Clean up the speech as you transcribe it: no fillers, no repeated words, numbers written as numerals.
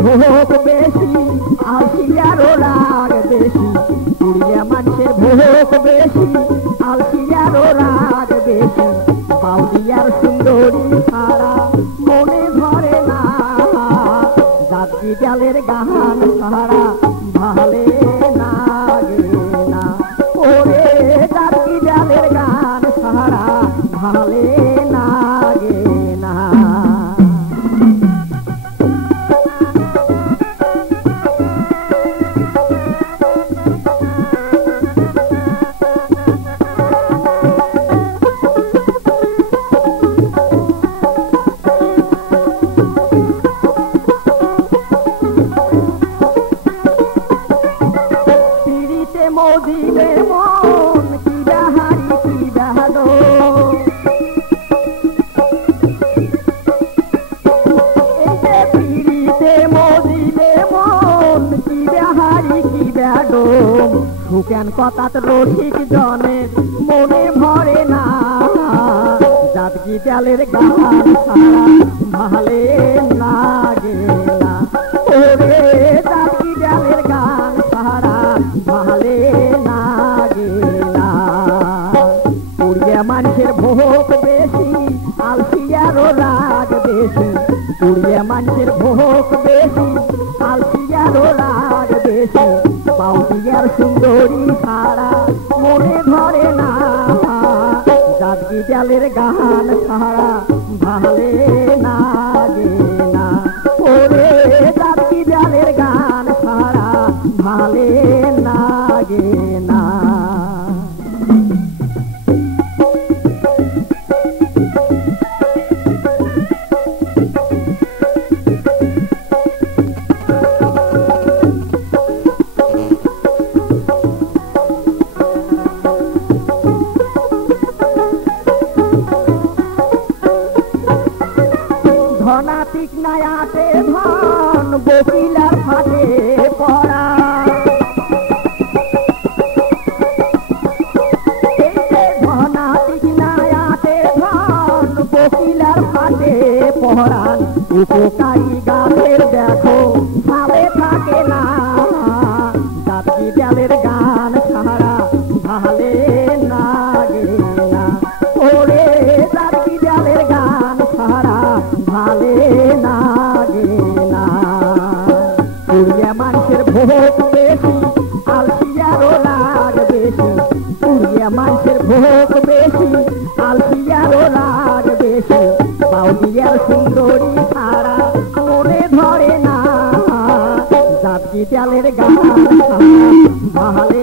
ভোগ বেশি আলসিয়ারও রাগ বেশি কুড়িয়া মানুষের ভোগ বেশি আলসিয়ারও রাগ বেশি বাউলিয়ার সুন্দরী ছাড়া মনে ধরে না জাতি জালের গান ছাড়া ভালে লাগে না ওরে জাতি জালের গান ছাড়া ভালে লাগে না মদিনে মন কি বাহারি কি বাহাদো পিড়িতে মদিনে মন কি বাহারি কি বাহাদো সুকেন কথাত রসিক জনের মনে ভরে না জাতকি জালের গান ছাড়া ভালে লাগে না ওরে জাতকি জালের গান ছাড়া ভালে লাগে না কুড়িয়া মানুষের ভোগ বেশি আলসিয়ারও রাগ বেশি কুড়িয়া মানুষের ভোগ বেশি আলসিয়ারও রাগ বেশি বাউলিয়ার সুন্দরী ছাড়া মনে ধরে না জাতকি জালের গান ছাড়া ভালে লাগে না ওরে জাতকি জালের গান ছাড়া ভালে লাগে না ধনাতিক নায়াতে ধন বকিলার ফাটে পড়া ধনাতিক নায়াতে ধন বকিলার ফাটে পড়ান উপকারী গাছের দেখো ভালে থাকে না জাতকি জালের গান ছাড়া ভালে লাগে না ওরে জাতকি জালের গান ছাড়া ভালে লাগে না কুড়িয়া মানুষের ভোগ বেশি আলসিয়ারও রাগ বেশি কুড়িয়া মানুষের ভোগ বেশি আলসিয়ারও রাগ বেশি বাউলিয়ার সুন্দরী ছাড়া মনে ধরে না জাতকি জালের গান ছাড়া ভালে